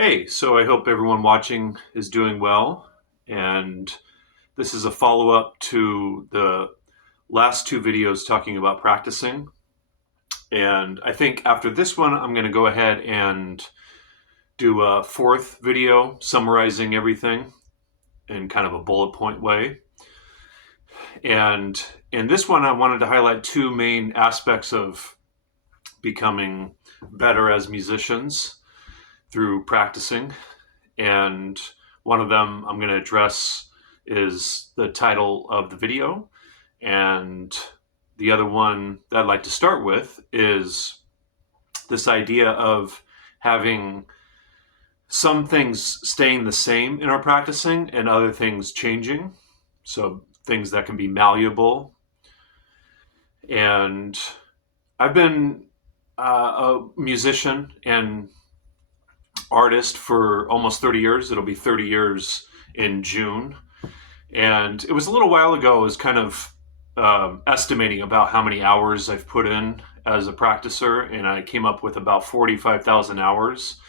Hey, so I hope everyone watching is doing well. And this is a follow up to the last two videos talking about practicing. And I think after this one, I'm going to go ahead and do a fourth video summarizing everything in kind of a bullet point way. And in this one, I wanted to highlight two main aspects of becoming better as musicians through practicing. And one of them I'm going to address is the title of the video. And the other one that I'd like to start with is this idea of having some things staying the same in our practicing and other things changing. So things that can be malleable. And I've been a musician and artist for almost 30 years. It'll be 30 years in June. And it was a little while ago, I was kind of estimating about how many hours I've put in as a practicer, and I came up with about 45,000 hours.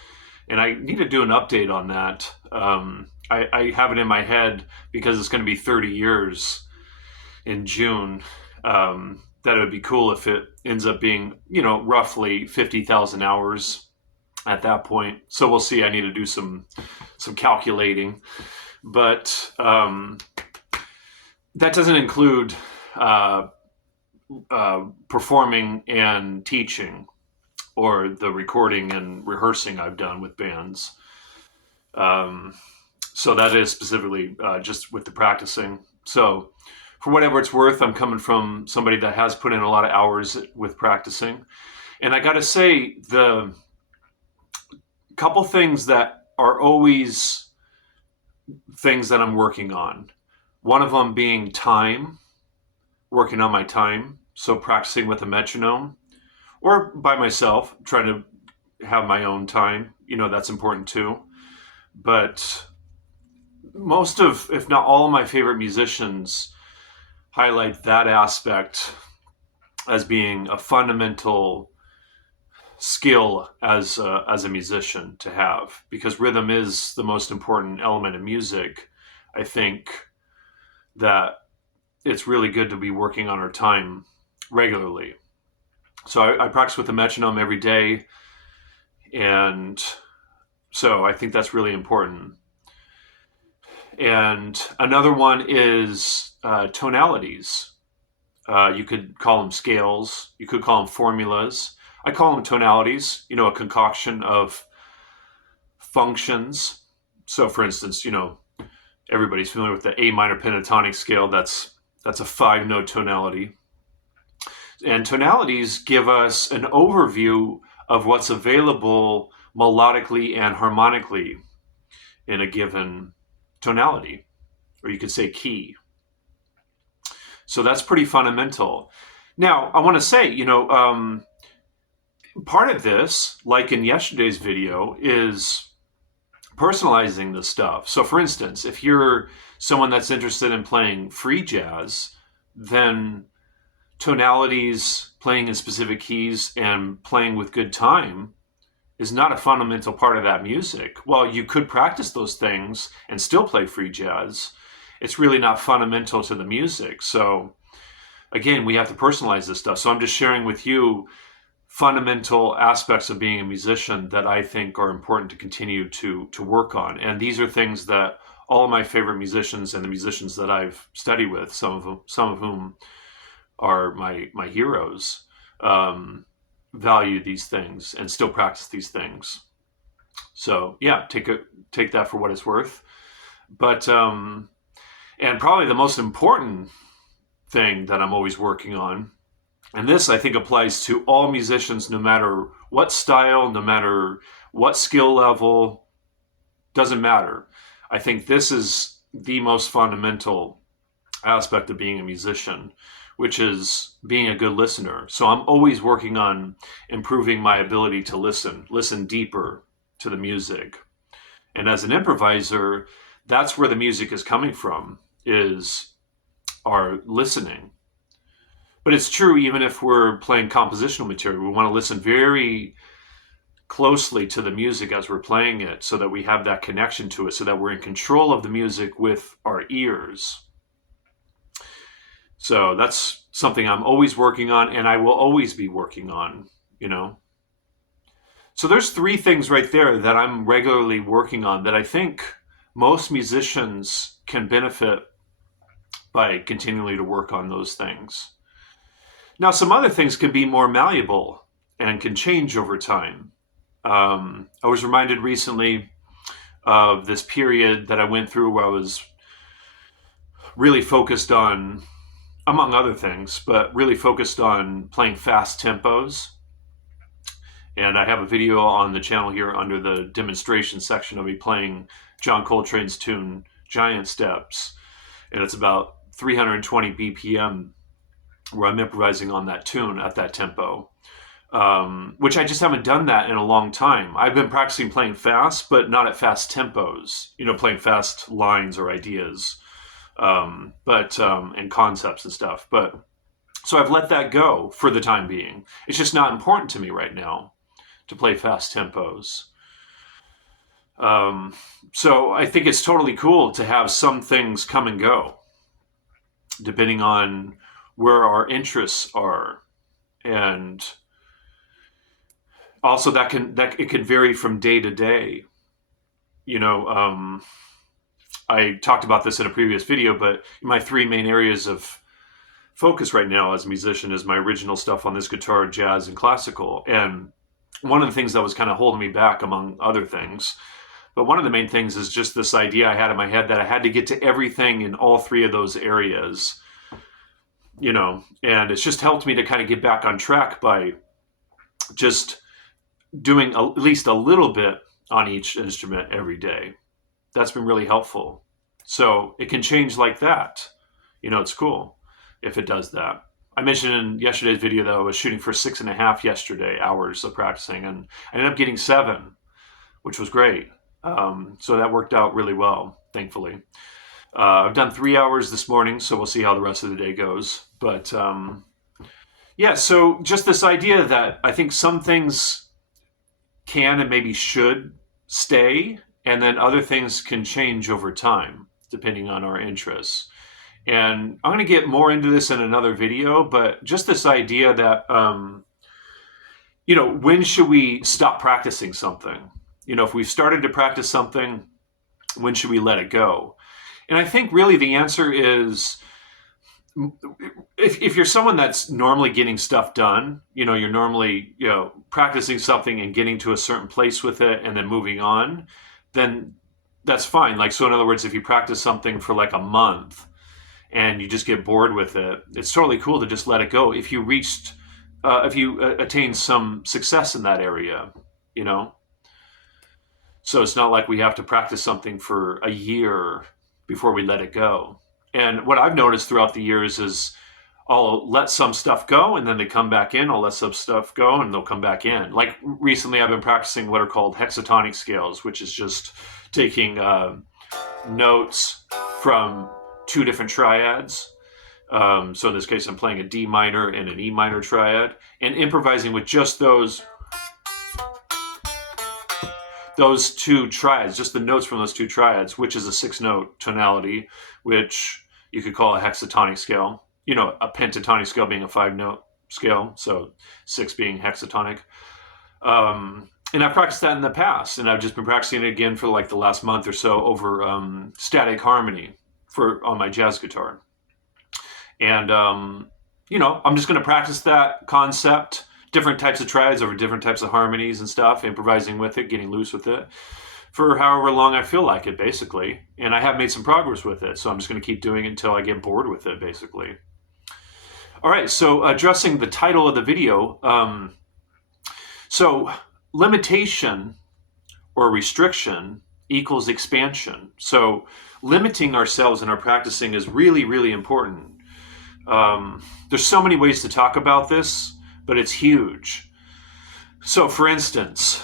And I need to do an update on that. I have it in my head because it's going to be 30 years in June. That it would be cool if it ends up being, roughly 50,000 hours at that point. So we'll see. I need to do some calculating, but that doesn't include performing and teaching, or the recording and rehearsing I've done with bands. So that is specifically just with the practicing. So for whatever it's worth, I'm coming from somebody that has put in a lot of hours with practicing. And I got to say, the couple things that are always things that I'm working on. One of them being time, working on my time. So practicing with a metronome or by myself, trying to have my own time. That's important too. But most of, if not all of my favorite musicians highlight that aspect as being a fundamental skill as a musician to have, because rhythm is the most important element of music. I think that it's really good to be working on our time regularly. So I practice with the metronome every day, and so I think that's really important. And another one is tonalities. You could call them scales. You could call them formulas. I call them tonalities, a concoction of functions. So for instance, everybody's familiar with the A minor pentatonic scale. That's a 5-note tonality. And tonalities give us an overview of what's available melodically and harmonically in a given tonality, or you could say key. So that's pretty fundamental. Now, I want to say, part of this, like in yesterday's video, is personalizing the stuff. So for instance, if you're someone that's interested in playing free jazz, then tonalities, playing in specific keys, and playing with good time is not a fundamental part of that music. While you could practice those things and still play free jazz, it's really not fundamental to the music. So again, we have to personalize this stuff. So I'm just sharing with you fundamental aspects of being a musician that I think are important to continue to work on. And these are things that all of my favorite musicians and the musicians that I've studied with, some of whom are my heroes, value these things and still practice these things. So yeah, take that for what it's worth. But and probably the most important thing that I'm always working on, and this I think applies to all musicians, no matter what style, no matter what skill level, doesn't matter. I think this is the most fundamental aspect of being a musician, which is being a good listener. So I'm always working on improving my ability to listen deeper to the music. And as an improviser, that's where the music is coming from, is our listening. But it's true even if we're playing compositional material. We want to listen very closely to the music as we're playing it, so that we have that connection to it, so that we're in control of the music with our ears. So that's something I'm always working on, and I will always be working on, you know. So there's 3 things right there that I'm regularly working on that I think most musicians can benefit by continually to work on those things. Now, some other things can be more malleable and can change over time. I was reminded recently of this period that I went through where I was really focused on, among other things, but really focused on playing fast tempos. And I have a video on the channel here under the demonstration section of me playing John Coltrane's tune, Giant Steps. And it's about 320 BPM where I'm improvising on that tune at that tempo, which I just haven't done that in a long time. I've been practicing playing fast, but not at fast tempos, playing fast lines or ideas, and concepts and stuff. But so I've let that go for the time being. It's just not important to me right now to play fast tempos. So I think it's totally cool to have some things come and go, depending on where our interests are. And also that it can vary from day to day. I talked about this in a previous video, but my 3 main areas of focus right now as a musician is my original stuff on this guitar, jazz, and classical. And one of the things that was kind of holding me back, among other things, but one of the main things is just this idea I had in my head that I had to get to everything in all 3 of those areas, and it's just helped me to kind of get back on track by just doing at least a little bit on each instrument every day. That's been really helpful. So it can change like that. It's cool if it does that. I mentioned in yesterday's video that I was shooting for 6.5 hours of practicing, and I ended up getting 7, which was great. So that worked out really well, thankfully. I've done 3 hours this morning, so we'll see how the rest of the day goes. But yeah, so just this idea that I think some things can and maybe should stay, and then other things can change over time, depending on our interests. And I'm going to get more into this in another video, but just this idea that, when should we stop practicing something? If we've started to practice something, when should we let it go? And I think really the answer is, if you're someone that's normally getting stuff done, you're normally, practicing something and getting to a certain place with it and then moving on, then that's fine. So in other words, if you practice something for like a month and you just get bored with it, it's totally cool to just let it go. If you attained some success in that area, So it's not like we have to practice something for a year before we let it go. And what I've noticed throughout the years is I'll let some stuff go and then they come back in. I'll let some stuff go and they'll come back in. Like recently I've been practicing what are called hexatonic scales, which is just taking notes from 2 different triads. So in this case, I'm playing a D minor and an E minor triad and improvising with just those 2 triads, just the notes from those 2 triads, which is a 6-note tonality, which you could call a hexatonic scale. A pentatonic scale being a 5-note scale, so 6 being hexatonic. And I've practiced that in the past, and I've just been practicing it again for like the last month or so over static harmony on my jazz guitar. And, I'm just going to practice that concept, different types of triads over different types of harmonies and stuff, improvising with it, getting loose with it, for however long I feel like it, basically. And I have made some progress with it, so I'm just going to keep doing it until I get bored with it, basically. All right, so addressing the title of the video. So limitation or restriction equals expansion. So limiting ourselves in our practicing is really, really important. There's so many ways to talk about this, but it's huge. So for instance,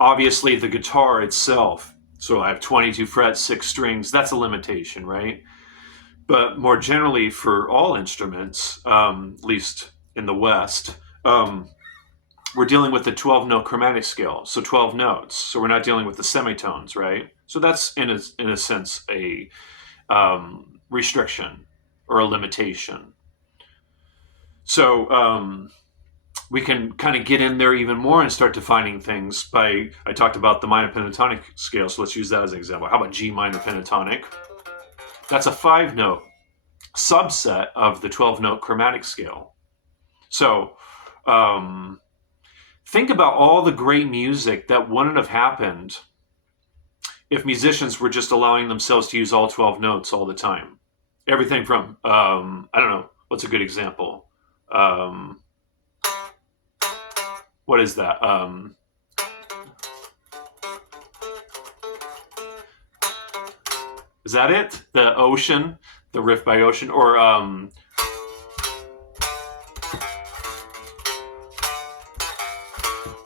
obviously the guitar itself, so I have 22 frets, 6 strings, that's a limitation, right? But more generally for all instruments, at least in the West, we're dealing with the 12-note chromatic scale, so 12 notes. So we're not dealing with the semitones, right? So that's in a sense a restriction or a limitation. So we can kind of get in there even more and start defining things by, I talked about the minor pentatonic scale, so let's use that as an example. How about G minor pentatonic? That's a 5-note subset of the 12-note chromatic scale. So think about all the great music that wouldn't have happened if musicians were just allowing themselves to use all 12 notes all the time. Everything from, I don't know, what's a good example? What is that? Is that it? The Ocean, the riff by Ocean, or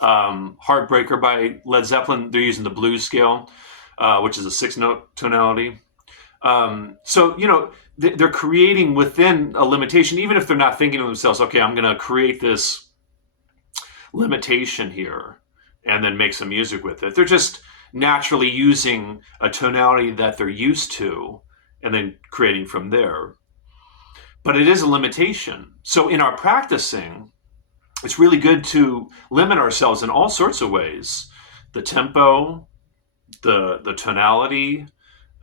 Heartbreaker by Led Zeppelin? They're using the blues scale, which is a 6-note tonality. So, you know, they're creating within a limitation, even if they're not thinking to themselves, okay, I'm going to create this limitation here and then make some music with it. They're just naturally using a tonality that they're used to and then creating from there. But it is a limitation. So in our practicing, it's really good to limit ourselves in all sorts of ways. The tempo, the tonality,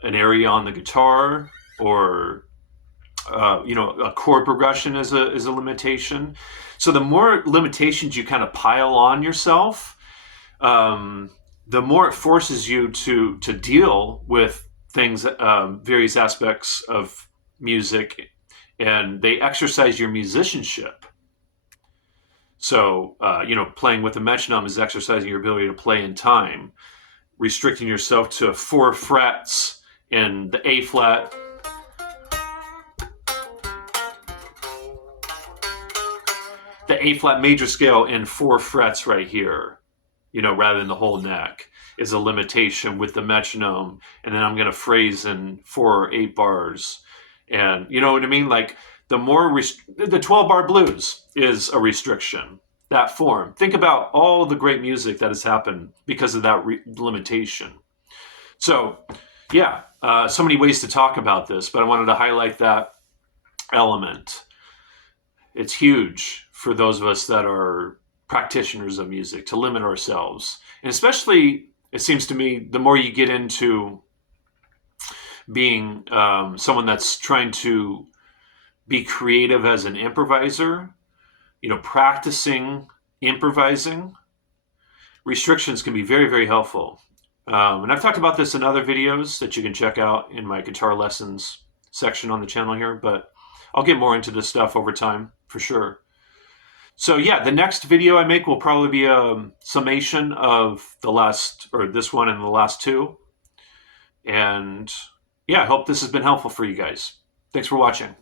an area on the guitar, or a chord progression is a limitation. So the more limitations you kind of pile on yourself, the more it forces you to deal with things, various aspects of music, and they exercise your musicianship. So, playing with a metronome is exercising your ability to play in time, restricting yourself to 4 frets in the A flat, the A flat major scale in 4 frets right here, rather than the whole neck, is a limitation with the metronome. And then I'm going to phrase in 4 or 8 bars. And you know what I mean? Like the 12-bar blues is a restriction, that form. Think about all the great music that has happened because of that limitation. So, yeah, so many ways to talk about this, but I wanted to highlight that element. It's huge for those of us that are practitioners of music to limit ourselves. And especially, it seems to me, the more you get into being someone that's trying to be creative as an improviser, practicing improvising, restrictions can be very, very helpful. And I've talked about this in other videos that you can check out in my guitar lessons section on the channel here, but I'll get more into this stuff over time for sure. So yeah, the next video I make will probably be a summation of this one and the last 2. And yeah, I hope this has been helpful for you guys. Thanks for watching.